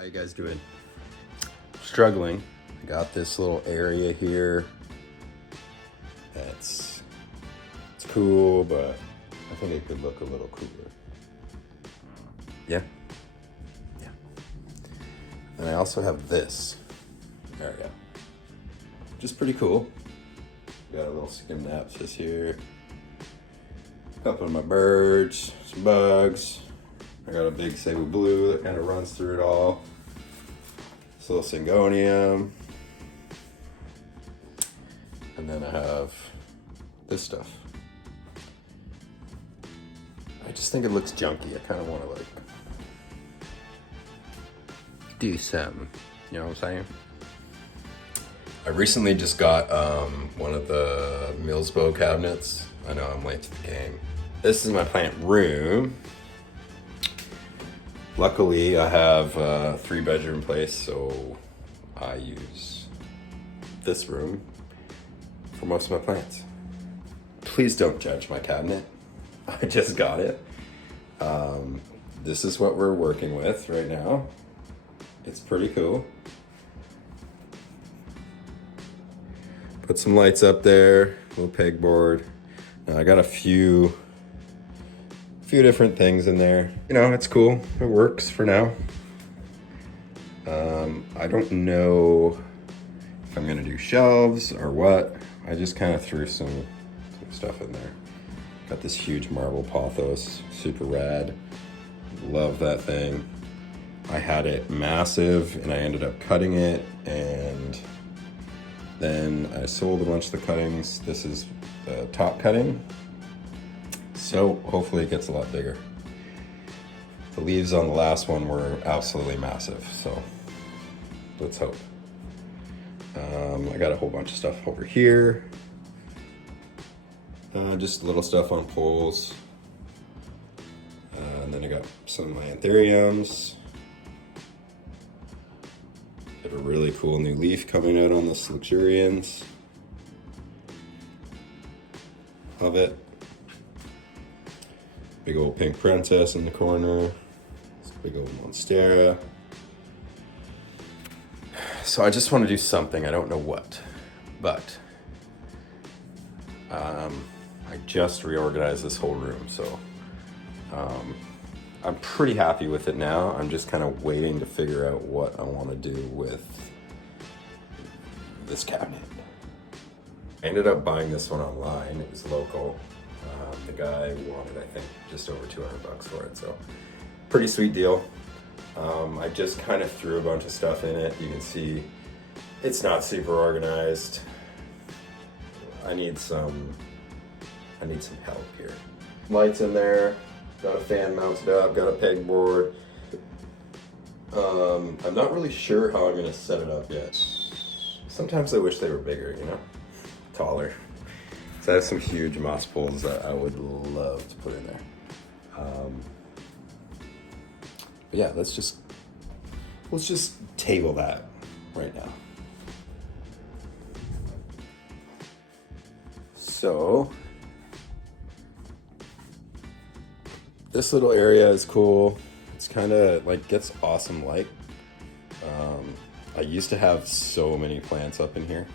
How you guys doing? Struggling. I got this little area here. It's cool, but I think it could look a little cooler. Yeah. And I also have this area. Just pretty cool. Got a little skimnapsis here. A couple of my birds, some bugs. I got a big Cebu blue that kind of runs through it all. This little syngonium. And then I have this stuff. I just think it looks junky. I kind of want to like do some, you know what I'm saying? I recently just got one of the Milsbo cabinets. I know I'm late to the game. This is my plant room. Luckily, I have a 3-bedroom place, so I use this room for most of my plants. Please don't judge my cabinet. I just got it. This is what we're working with right now. It's pretty cool. Put some lights up there, little pegboard. Now I got a few different things in there. You know, it's cool. It works for now. I don't know if I'm gonna do shelves or what. I just kind of threw some stuff in there. Got this huge marble pothos, super rad. Love that thing. I had it massive and I ended up cutting it, and then I sold a bunch of the cuttings. This is the top cutting. So hopefully it gets a lot bigger. The leaves on the last one were absolutely massive, so let's hope. I got a whole bunch of stuff over here. Just little stuff on poles. And then I got some of my anthuriums. Got a really cool new leaf coming out on this luxurians. Love it. Big old pink princess in the corner. This big old Monstera. So I just want to do something. I don't know what, but I just reorganized this whole room, so I'm pretty happy with it now. I'm just kind of waiting to figure out what I want to do with this cabinet. I ended up buying this one online. It was local. The guy wanted, I think, just over $200 for it, so pretty sweet deal. I just kind of threw a bunch of stuff in it. You can see it's not super organized. I need some help here. Lights in there, got a fan mounted up, got a pegboard. I'm not really sure how I'm gonna set it up yet. Sometimes I wish they were bigger, you know, taller. So I have some huge moss poles that I would love to put in there. But yeah, let's just table that right now. So this little area is cool. It's kind of like gets awesome light. I used to have so many plants up in here,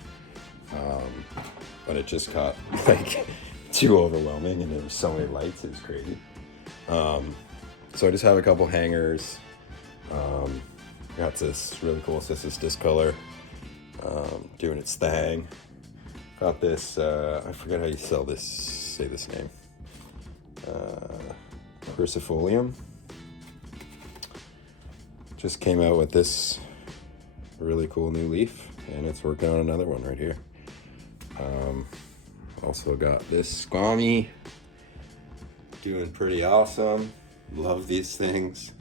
but it just got like too overwhelming, and there were so many lights. It was crazy. So I just have a couple hangers. Got this really cool Cissus discolor doing its thing. Got this, I forget how you say this name. Crucifolium. Just came out with this really cool new leaf, and it's working on another one right here. Also got this squammy, doing pretty awesome. Love these things.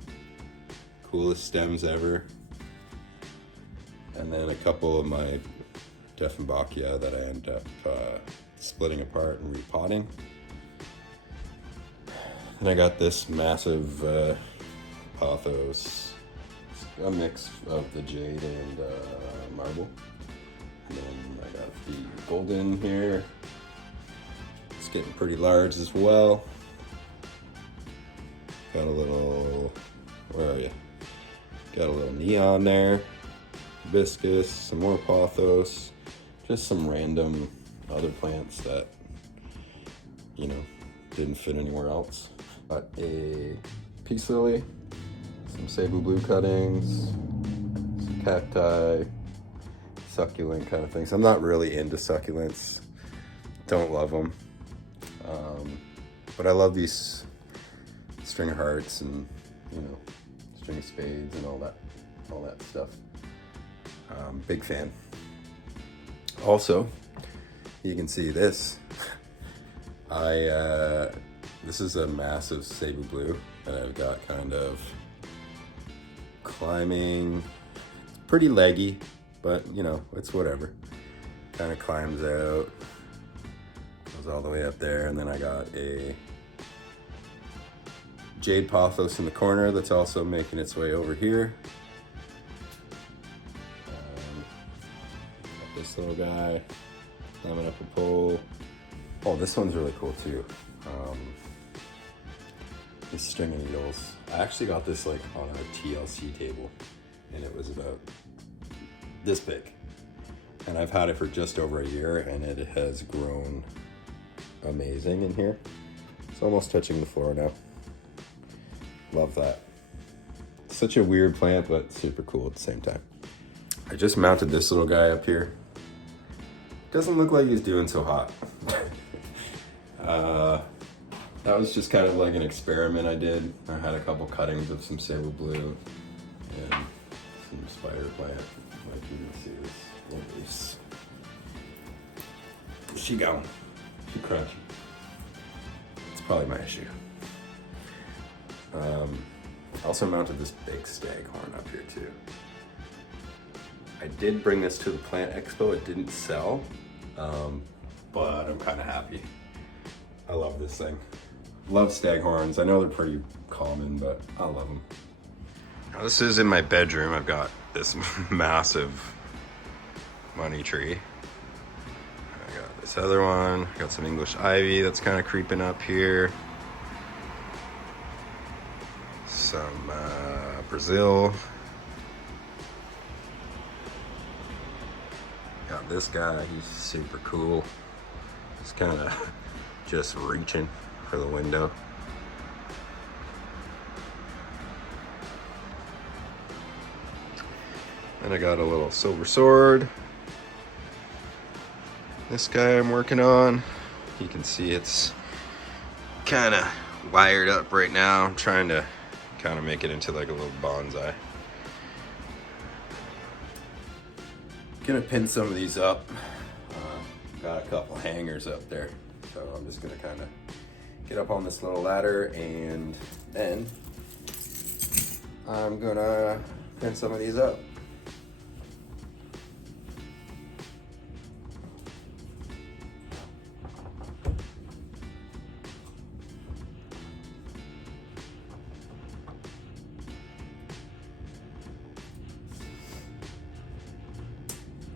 Coolest stems ever. And then a couple of my Dieffenbachia that I end up splitting apart and repotting. And I got this massive pothos, a mix of the jade and marble. And then I got the golden here. It's getting pretty large as well. Got a little, where are you? Got a little neon there, hibiscus, some more pothos, just some random other plants that, you know, didn't fit anywhere else. Got a peace lily, some sable blue cuttings, some cacti, succulent kind of things. I'm not really into succulents, don't love them, but I love these string of hearts and, you know, string of spades and all that stuff. Big fan. Also, you can see this. This is a massive sable blue that I've got kind of climbing. It's pretty leggy, but you know, it's whatever. Kind of climbs out, goes all the way up there, and then I got a jade pothos in the corner that's also making its way over here. Got this little guy climbing up a pole. Oh, this one's really cool too. These string of needles. I actually got this like on a TLC table, and it was about this big. And I've had it for just over a year, and it has grown amazing in here. It's almost touching the floor now. Love that. Such a weird plant, but super cool at the same time. I just mounted this little guy up here. Doesn't look like he's doing so hot. That was just kind of like an experiment I did. I had a couple cuttings of some sable blue and some spider plant. Like you can see this little leaves. She going. She crunchy. It's probably my issue. I also mounted this big staghorn up here too. I did bring this to the plant expo. It didn't sell, but I'm kind of happy. I love this thing. Love staghorns. I know they're pretty common, but I love them. Now this is in my bedroom. I've got this massive money tree. I got this other one. I got some English ivy that's kind of creeping up here. Some Brazil. Got this guy. He's super cool. He's kind of just reaching for the window. And I got a little silver sword. This guy I'm working on. You can see it's kind of wired up right now. I'm trying to kind of make it into like a little bonsai. Gonna pin some of these up. Got a couple hangers up there. So I'm just gonna kind of get up on this little ladder, and then I'm gonna pin some of these up.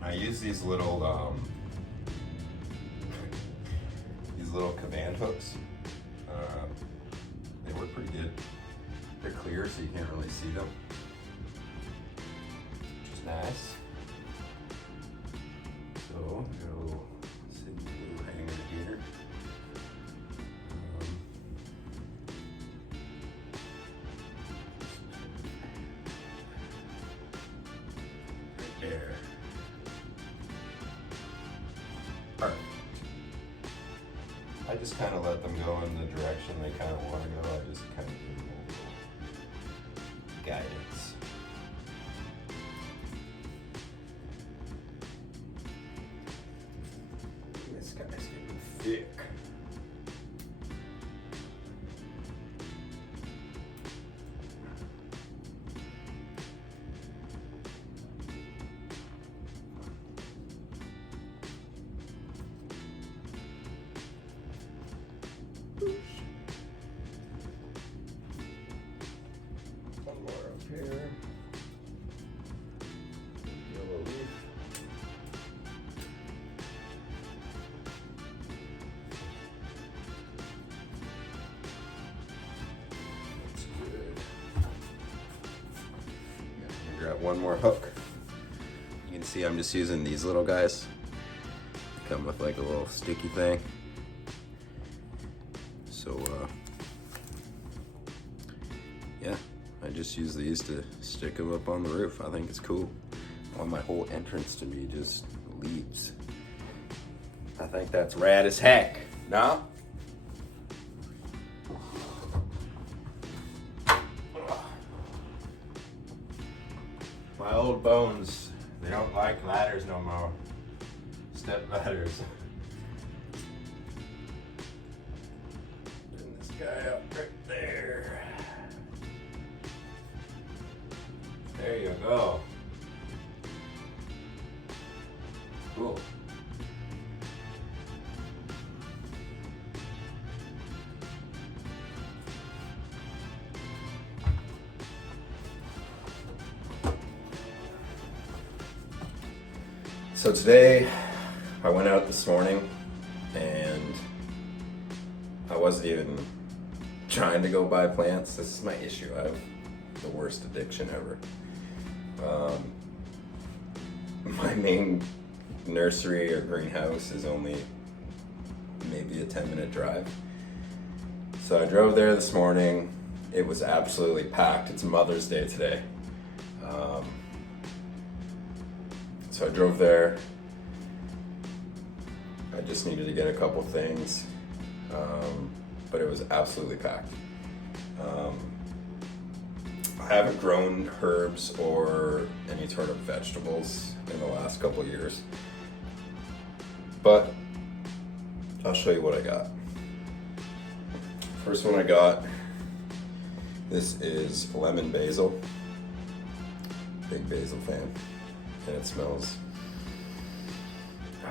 I use these little command hooks. They work pretty good. They're clear, so you can't really see them, which is nice. So go sit the blue hanger here. Right there. Perfect. I just kind of let them go in the direction they kind of want to go. I just kind of give them a little guidance. This guy's getting thick. One more up here. got one more hook. You can see I'm just using these little guys. They come with like a little sticky thing. So yeah, I just use these to stick them up on the roof. I think it's cool. I want my whole entrance to be just leaves. I think that's rad as heck. No? My old bones, they don't like ladders no more. Step ladders. Putting this guy up right there. There you go. Cool. So today, I went out this morning and I wasn't even trying to go buy plants. This is my issue. I have the worst addiction ever. My main nursery or greenhouse is only maybe a 10-minute drive. So I drove there this morning. It was absolutely packed. It's Mother's Day today. So I drove there. I just needed to get a couple things, but it was absolutely packed. I haven't grown herbs or any sort of vegetables in the last couple years, but I'll show you what I got. First one I got, this is lemon basil. Big basil fan. And it smells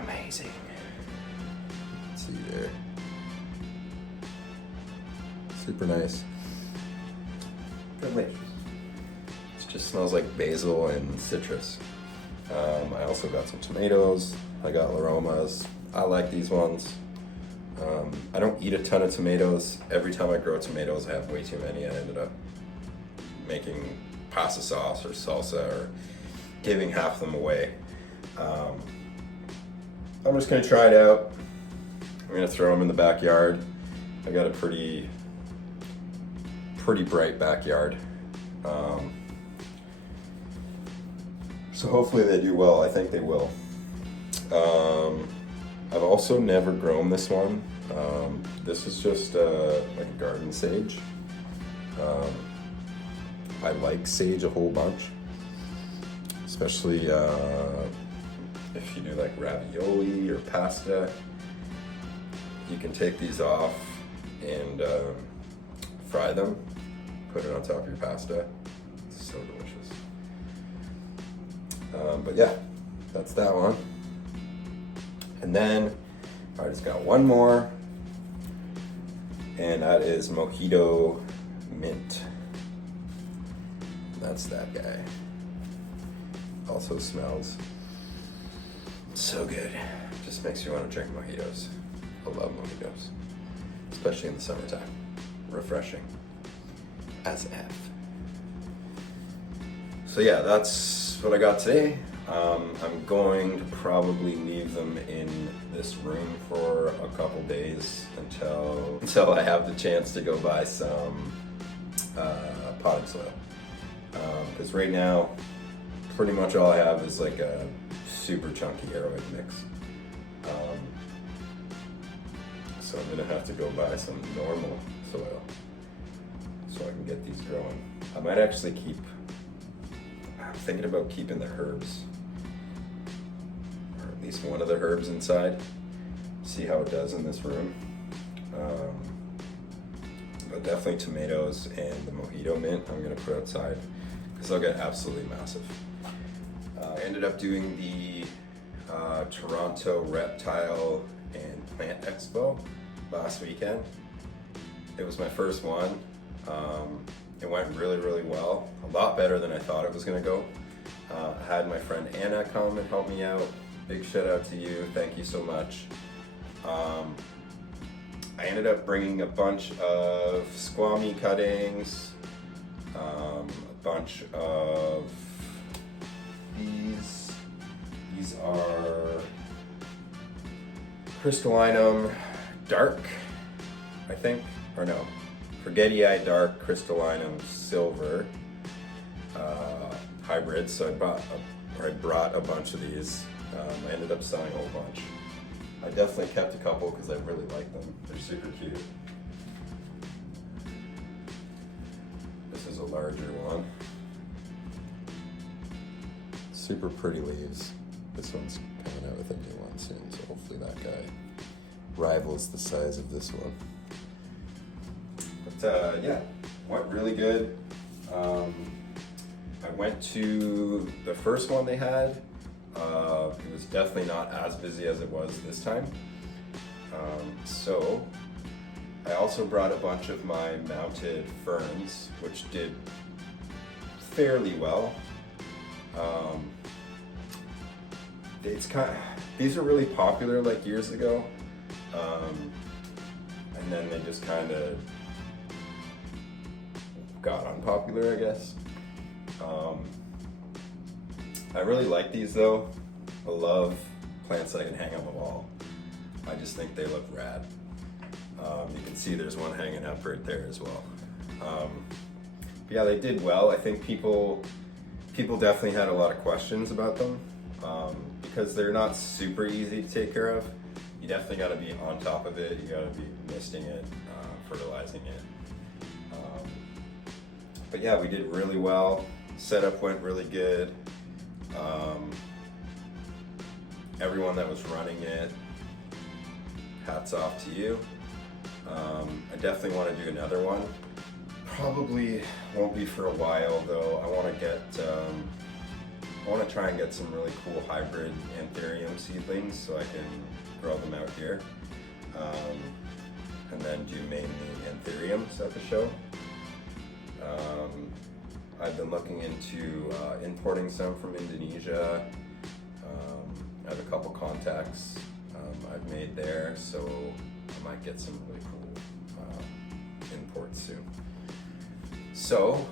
amazing. Let's see there. Super nice. Delicious. It just smells like basil and citrus. I also got some tomatoes. I got Laromas. I like these ones. I don't eat a ton of tomatoes. Every time I grow tomatoes, I have way too many. I ended up making pasta sauce or salsa or giving half them away. I'm just gonna try it out. I'm gonna throw them in the backyard. I got a pretty bright backyard. So hopefully they do well. I think they will. I've also never grown this one. This is just like a garden sage. I like sage a whole bunch. Especially if you do like ravioli or pasta. You can take these off and fry them, put it on top of your pasta. It's so delicious. But yeah, that's that one. And then I just got one more, and that is Mojito Mint. That's that guy. Also smells so good. Just makes you want to drink mojitos. I love mojitos, especially in the summertime. Refreshing as F. So yeah, that's what I got today. I'm going to probably leave them in this room for a couple days until I have the chance to go buy some potting soil. Because right now, pretty much all I have is like a super chunky arrowhead mix. So I'm gonna have to go buy some normal soil so I can get these growing. I might actually I'm thinking about keeping the herbs, or at least one of the herbs inside, see how it does in this room. But definitely tomatoes and the mojito mint I'm gonna put outside because they'll get absolutely massive. I ended up doing the Toronto Reptile and Plant Expo last weekend. It was my first one. It went really, really well. A lot better than I thought it was gonna go. I had my friend Anna come and help me out. Big shout out to you, thank you so much. I ended up bringing a bunch of squammy cuttings, a bunch of crystallinum dark, I think, or no, Forgetii dark crystallinum silver hybrid. So I brought a bunch of these. I ended up selling a whole bunch. I definitely kept a couple because I really like them. They're super cute. This is a larger one. Super pretty leaves. This one's coming out with a new one soon, so hopefully that guy rivals the size of this one. But yeah, went really good. I went to the first one they had. It was definitely not as busy as it was this time. So I also brought a bunch of my mounted ferns, which did fairly well. These are really popular like years ago, and then they just kind of got unpopular, I guess. I really like these though. I love plants that I can hang on the wall. I just think they look rad. You can see there's one hanging up right there as well. Yeah, they did well. I think people definitely had a lot of questions about them because they're not super easy to take care of. You definitely got to be on top of it. You got to be misting it, fertilizing it. But yeah, we did really well. Setup went really good. Everyone that was running it, hats off to you. I definitely want to do another one. Probably won't be for a while though. I want to try and get some really cool hybrid anthurium seedlings so I can grow them out here. And then do mainly anthuriums at the show. I've been looking into importing some from Indonesia. I have a couple contacts I've made there, so I might get some really cool imports soon. So,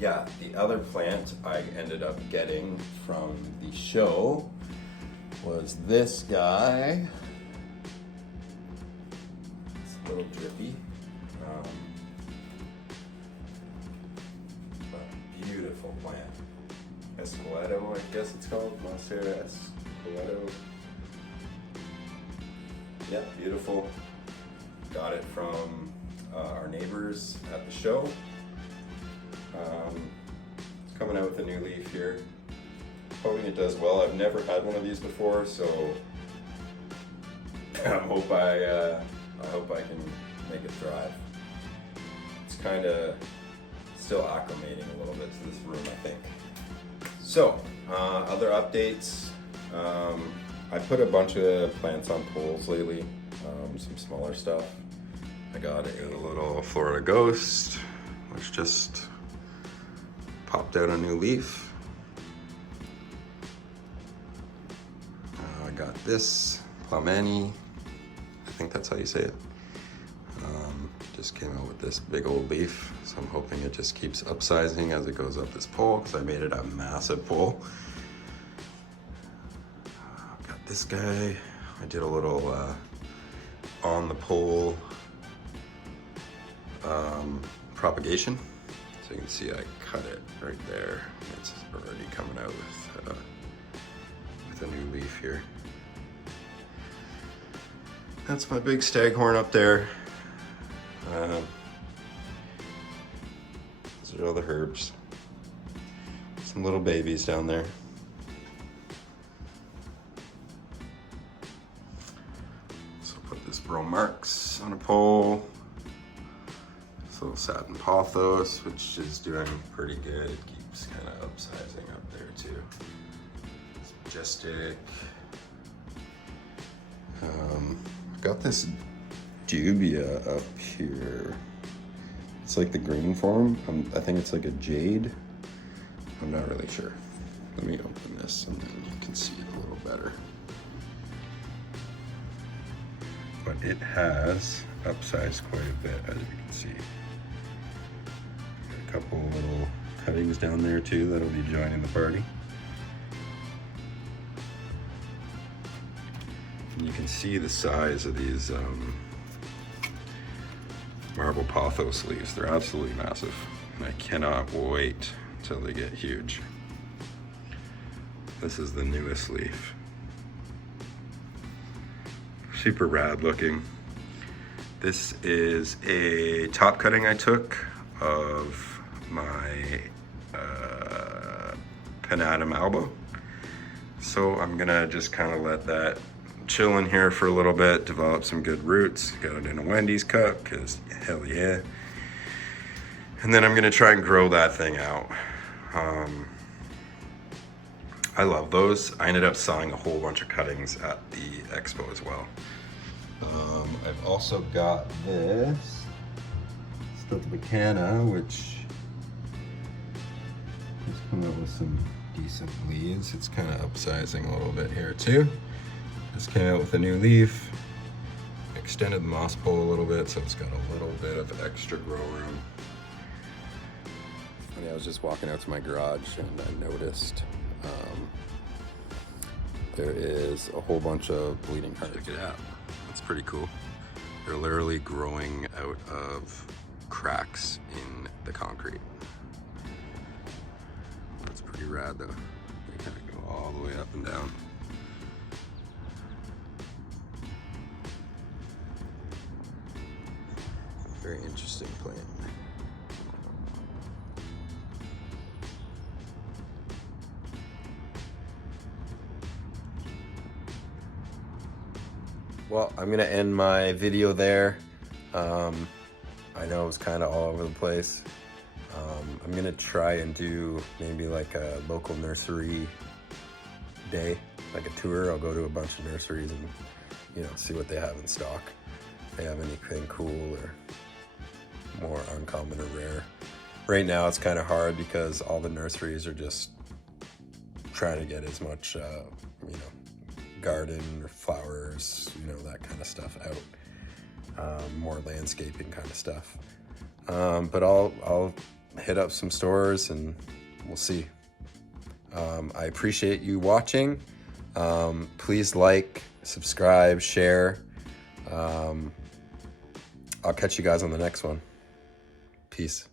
yeah, the other plant I ended up getting from the show was this guy. It's a little drippy. Beautiful plant. Esqueleto, I guess it's called. Monsteras Esqueleto. Yeah, beautiful. Got it from our neighbors at the show. It's coming out with a new leaf here. Hoping it does well. I've never had one of these before, so I hope I can make it thrive. It's kind of still acclimating a little bit to this room, I think. So, other updates. I put a bunch of plants on poles lately, some smaller stuff. I got a little Florida Ghost, which just popped out a new leaf. I got this Plamani, I think that's how you say it. Just came out with this big old leaf, so I'm hoping it just keeps upsizing as it goes up this pole, because I made it a massive pole. Got this guy. I did a little on the pole propagation. So you can see I cut it right there. It's already coming out with a new leaf here. That's my big staghorn up there. These are all the herbs. Some little babies down there. So put this Bromarx on a pole. This little satin pothos, which is doing pretty good. It keeps kind of upsizing up there too. It's majestic. Got this dubia up here. It's like the green form. I think it's like a jade. I'm not really sure. Let me open this and then you can see it a little better. But it has upsized quite a bit, as you can see. Got a couple little cuttings down there too that'll be joining the party. And you can see the size of these marble pothos leaves. They're absolutely massive. And I cannot wait till they get huge. This is the newest leaf. Super rad looking. This is a top cutting I took of my Panatum alba. So I'm gonna just kind of let that chill in here for a little bit, develop some good roots. Got it in a Wendy's cup, cause hell yeah. And then I'm gonna try and grow that thing out. I love those. I ended up selling a whole bunch of cuttings at the Expo as well. I've also got this Stultibacana, which has come out with some decent leaves. It's kind of upsizing a little bit here too. Just came out with a new leaf. Extended the moss pole a little bit, so it's got a little bit of extra grow room. I was just walking out to my garage and I noticed there is a whole bunch of bleeding hearts. Check it out. That's pretty cool. They're literally growing out of cracks in the concrete. That's pretty rad though. They kind of go all the way up and down. Very interesting plant. Well, I'm gonna end my video there. I know it was kind of all over the place. I'm gonna try and do maybe like a local nursery day, like a tour. I'll go to a bunch of nurseries and, you know, see what they have in stock. If they have anything cool or more uncommon or rare. Right now it's kind of hard because all the nurseries are just trying to get as much, you know, garden or flowers, you know, that kind of stuff out. More landscaping kind of stuff. But I'll hit up some stores and we'll see. I appreciate you watching. Please like, subscribe, share. I'll catch you guys on the next one. Peace.